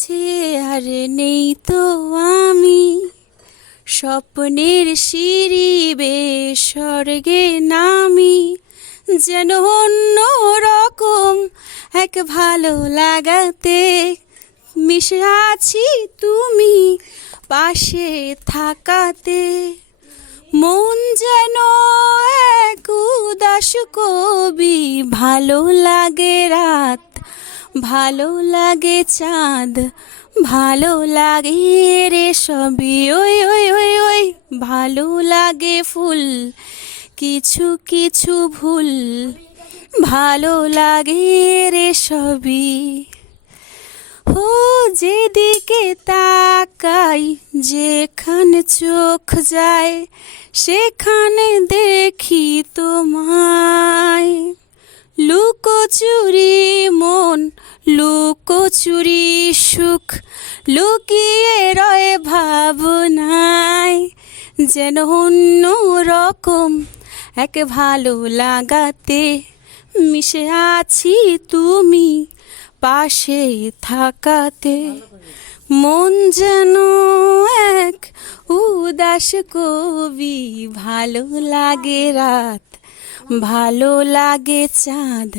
মাঝে আর নেই তো আমি, স্বপ্নের সিঁড়ি বেয়ে স্বর্গে নামি, যেন অন্য রকম এক ভালো লাগাতে মিশে আছি তুমি পাশে থাকাতে। মন যেন এক উদাস কবি, ভালো লাগে রাত, ভালো লাগে চাঁদ, ভালো লাগে রে সবই, ওই ওই ওই ওই ভালো লাগে ফুল, কিছু কিছু ভুল, ভালো লাগে রে সবই। ও যেদিকে তাকাই, যেখানে চোখ যায়, সেখানে দেখি তোমায়। লুকোচুরি মন, লুকোচুরি সুখ, লুকিয়ে রয়ে ভাবনায়, যেন অন্য রকম এক ভালো লাগাতে মিশে আছি তুমি পাশে থাকাতে। মন যেন এক উদাস কবি, ভালো লাগে রাত, ভালো লাগে চাঁদ।